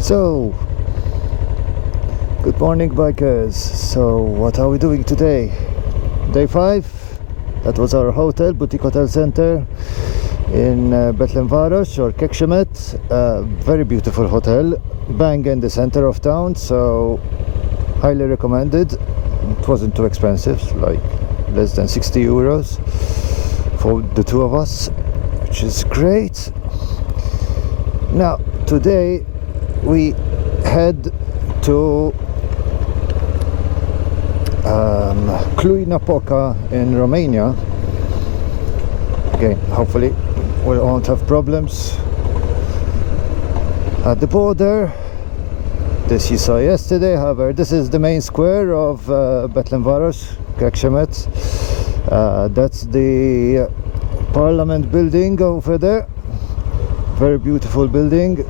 So, good morning, bikers. So, what are we doing today? Day 5. That was our hotel, boutique hotel center in Betlenvaros or Kekshemet. Very beautiful hotel, bang in the center of town. So, highly recommended. It wasn't too expensive, like less than 60 euros for the two of us, which is great. Now, today we head to Cluj-Napoca in Romania. Again, hopefully we won't have problems at the border. This you saw yesterday. However, this is the main square of Betlenvaros, Kekshemet. That's the parliament building over there. Very beautiful building.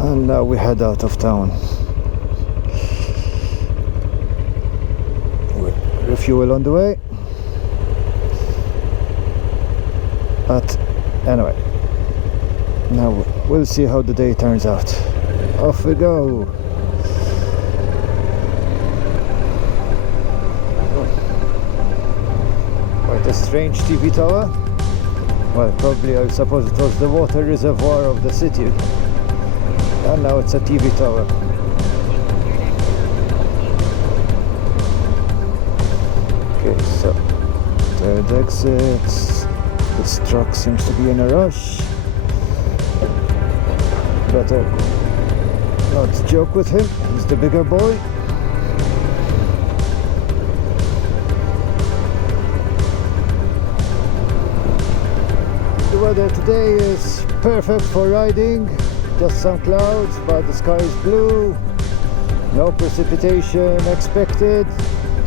And now we head out of town. We refuel on the way. But anyway, now we'll see how the day turns out. Off we go. Quite a strange TV tower. Well, probably I suppose it was the water reservoir of the city. And now it's a TV tower. Okay, so third exit. This truck seems to be in a rush. Better not joke with him, he's the bigger boy. The weather today is perfect for riding. Just some clouds, but the sky is blue. No precipitation expected,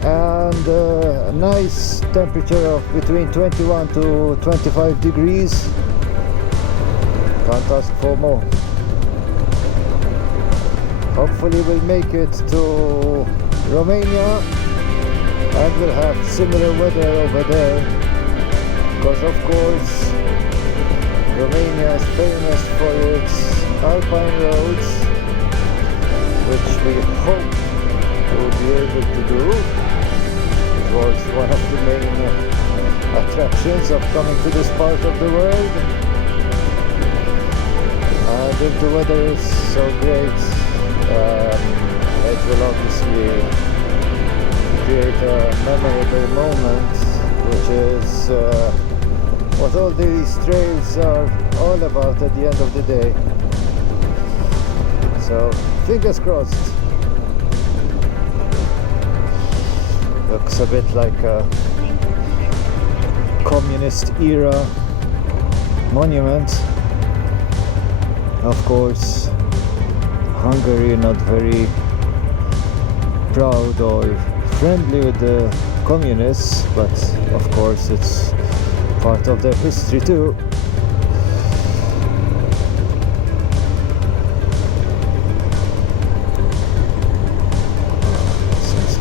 and a nice temperature of between 21 to 25 degrees. Can't ask for more. Hopefully we'll make it to Romania and we'll have similar weather over there, because of course Romania is famous for its alpine roads, which we hope we'll be able to do. It was one of the main attractions of coming to this part of the world. And if the weather is so great, it will obviously create a memorable moment, which is what all these trails are all about at the end of the day. So, fingers crossed. Looks a bit like a communist era monument. Of course, Hungary not very proud or friendly with the communists, but of course it's part of their history too.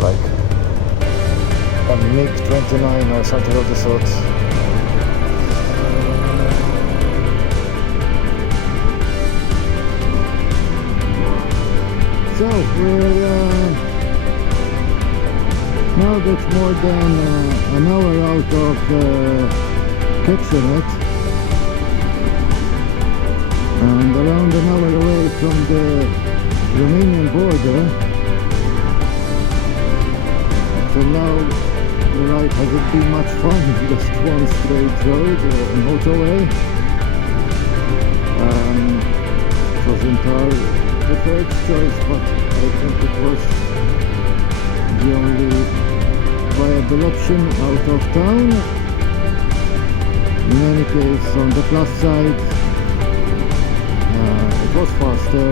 Like a MiG-29 or something of the sort. So we're now that's more than an hour out of Kekshemet and around an hour away from the Romanian border. So now the ride hasn't been much fun, just one straight road, motorway. It wasn't our preferred choice, but I think it was the only viable option out of town. In any case, on the plus side, it was faster.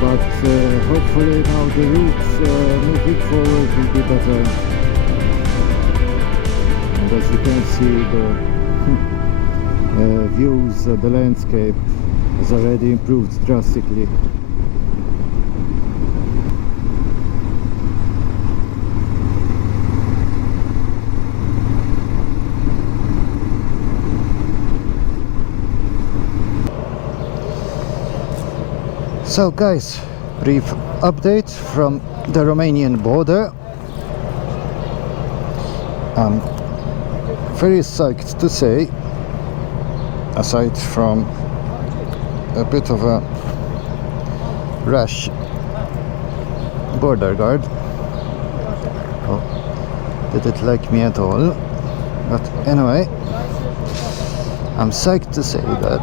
But hopefully now the routes moving forward will be better. And as you can see, the views, the landscape has already improved drastically. So guys, brief update from the Romanian border. I'm very psyched to say, aside from a bit of a rash border guard, oh, didn't like me at all, but anyway, I'm psyched to say that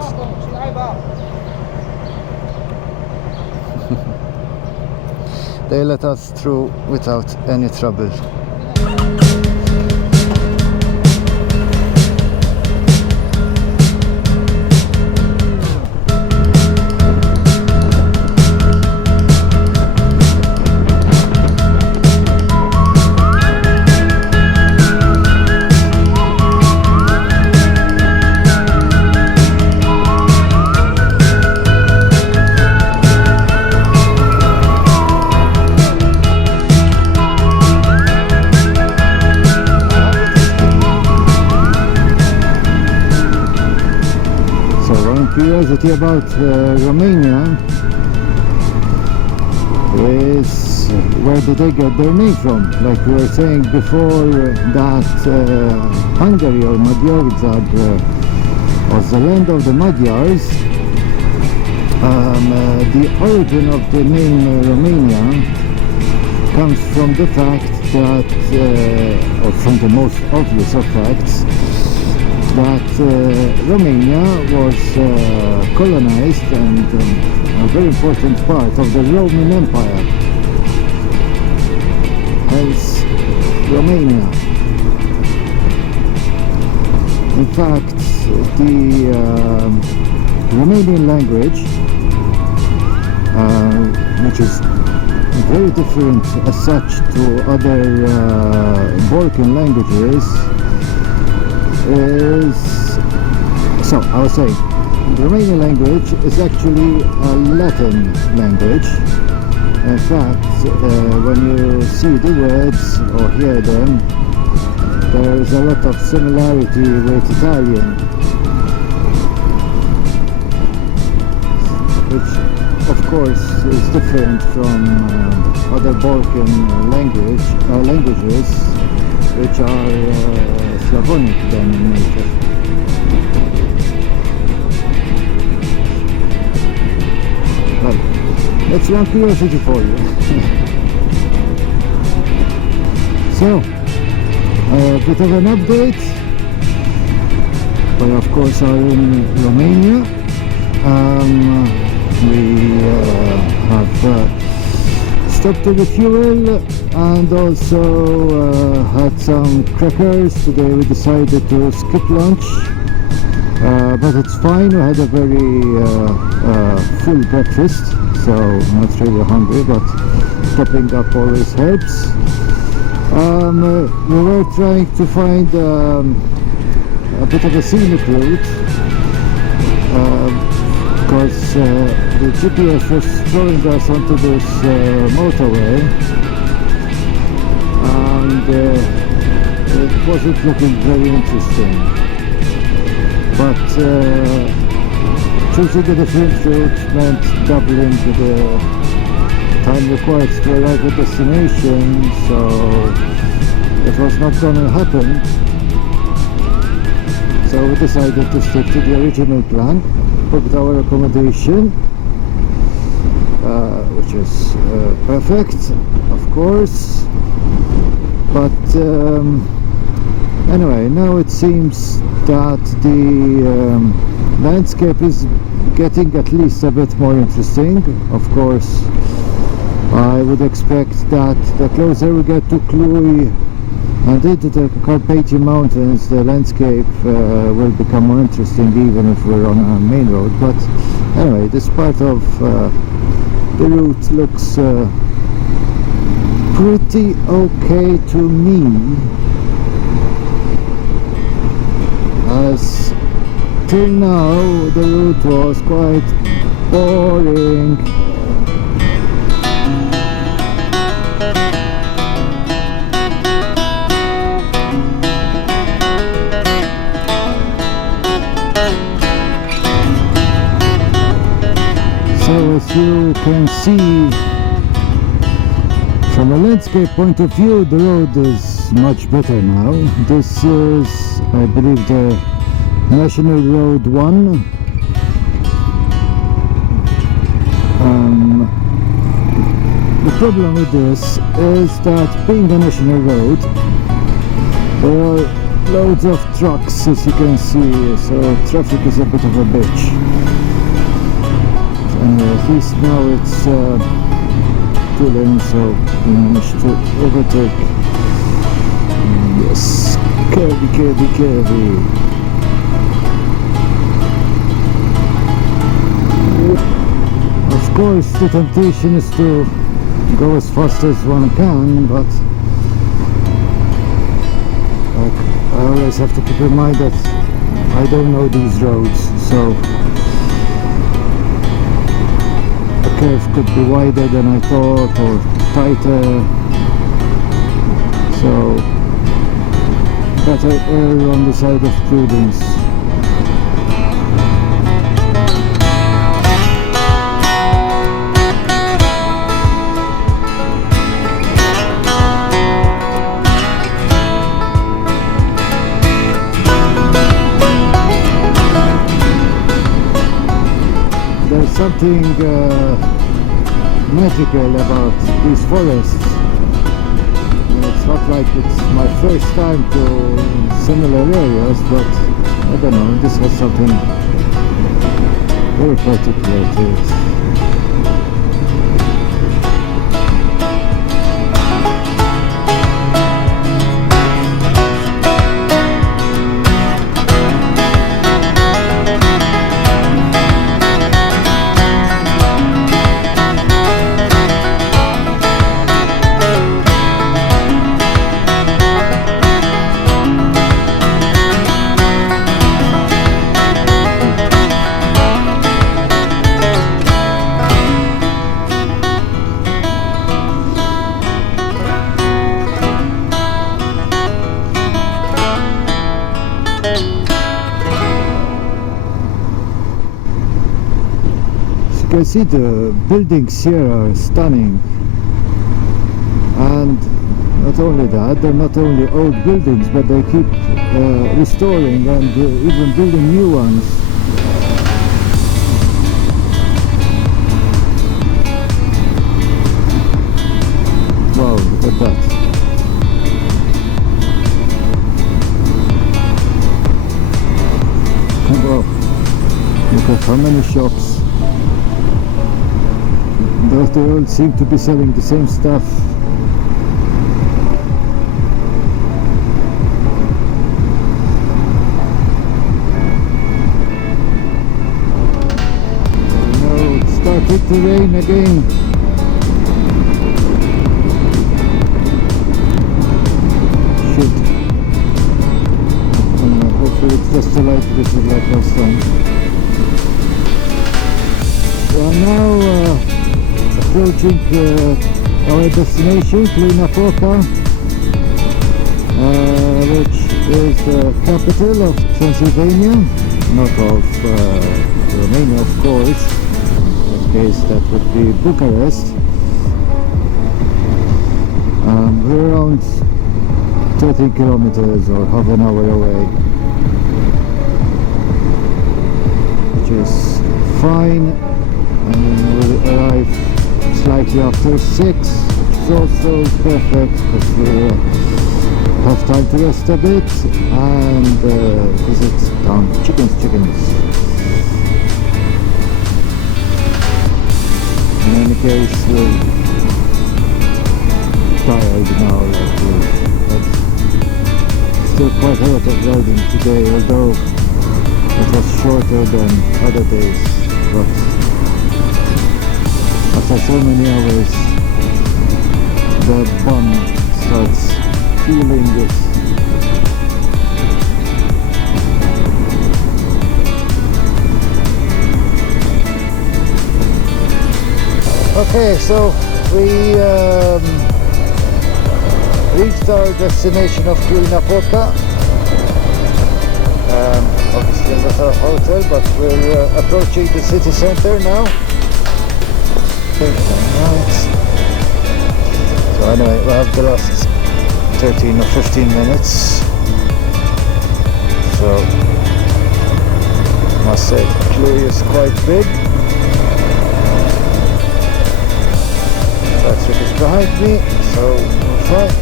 they let us through without any trouble. Curiosity about Romania is where did they get their name from? Like we were saying before, that Hungary or Magyarország was the land of the Magyars. The origin of the name Romania comes from the fact that, or from the most obvious of facts, that Romania was colonized and a very important part of the Roman Empire, hence Romania. In fact, the Romanian language, which is very different as such to other Balkan languages, is, so I was saying, the Romanian language is actually a Latin language. In fact, when you see the words or hear them, there is a lot of similarity with Italian, which of course is different from other Balkan languages, which are Slavonic then in nature. Well, that's one curiosity for you. So, a bit of an update. We of course are in Romania. We have stopped to refuel and also had some crackers. Today we decided to skip lunch, but it's fine. We had a very full breakfast, so not really hungry, but topping up always helps. We were trying to find a bit of a scenic route, because the GPS was throwing us onto this motorway, and it wasn't looking very interesting. But choosing a different route meant doubling the time required to arrive at destination, so it was not going to happen. So we decided to stick to the original plan, booked our accommodation, which is perfect, of course. But anyway, now it seems that the landscape is getting at least a bit more interesting. Of course, I would expect that the closer we get to Cluj and into the Carpathian Mountains, the landscape will become more interesting, even if we're on a main road. But anyway, this part of the route looks pretty okay to me. Till now the route was quite boring. So as you can see, from a landscape point of view, the road is much better now. This is, I believe, the National Road 1. The problem with this is that being a national road, there are loads of trucks, as you can see, so traffic is a bit of a bitch. At least now it's 2 lanes, so we managed to overtake. Yes, curvy. Of course, the temptation is to go as fast as one can, but I always have to keep in mind that I don't know these roads, so the curve could be wider than I thought or tighter, so better err on the side of prudence. There's something magical about these forests. It's not like it's my first time to similar areas, but I don't know, this has something very particular to it. You can see the buildings here are stunning, and not only that, they're not only old buildings, but they keep restoring and even building new ones. Wow, look at that. Wow, look at how many shops. They all seem to be selling the same stuff. Now it started to rain again. Shit. Hopefully it's just a light blizzard like last time. Well, now approaching our destination, Cluj-Napoca, which is the capital of Transylvania, not of Romania, of course. In that case, that would be Bucharest. We're around 30 kilometers or half an hour away, which is fine. I mean, we'll arrive slightly after 6, which is also perfect because we have time to rest a bit and visit town. Chickens. In any case, we're tired now, but still quite a lot of riding today, although it was shorter than other days. But after so many hours, the bum starts feeling this. Okay, so we reached our destination of Cluj-Napoca. Obviously not our hotel, but we're approaching the city center now. Right. So anyway, we have the last 13 or 15 minutes. So I must say Cluj is quite big. Patrick is behind me, so we're fine.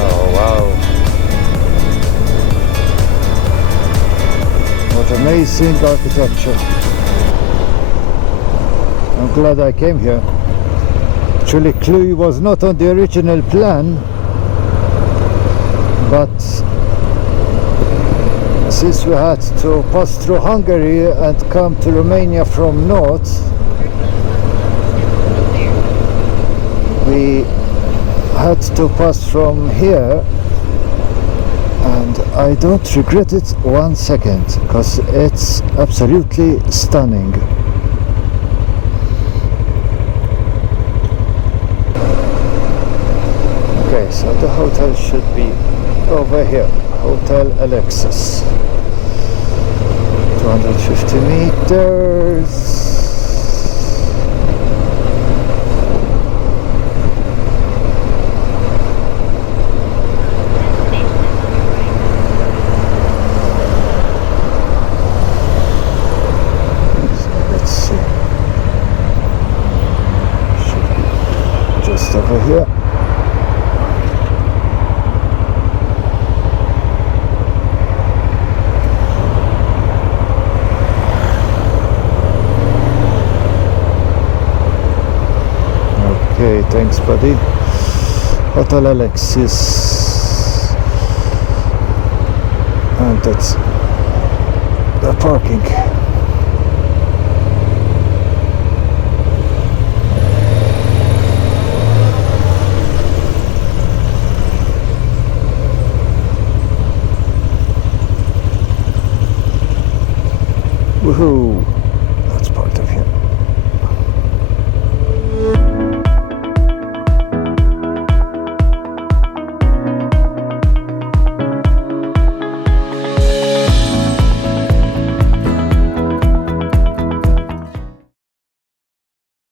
Oh wow. What amazing architecture. I'm glad I came here. Actually, Cluj was not on the original plan, but since we had to pass through Hungary and come to Romania from north, we had to pass from here, and I don't regret it 1 second, because it's absolutely stunning. Okay, so the hotel should be over here, Hotel Alexis. 250 meters. Over here. Okay, thanks buddy. Hotel Alexis, and that's the parking. Woohoo!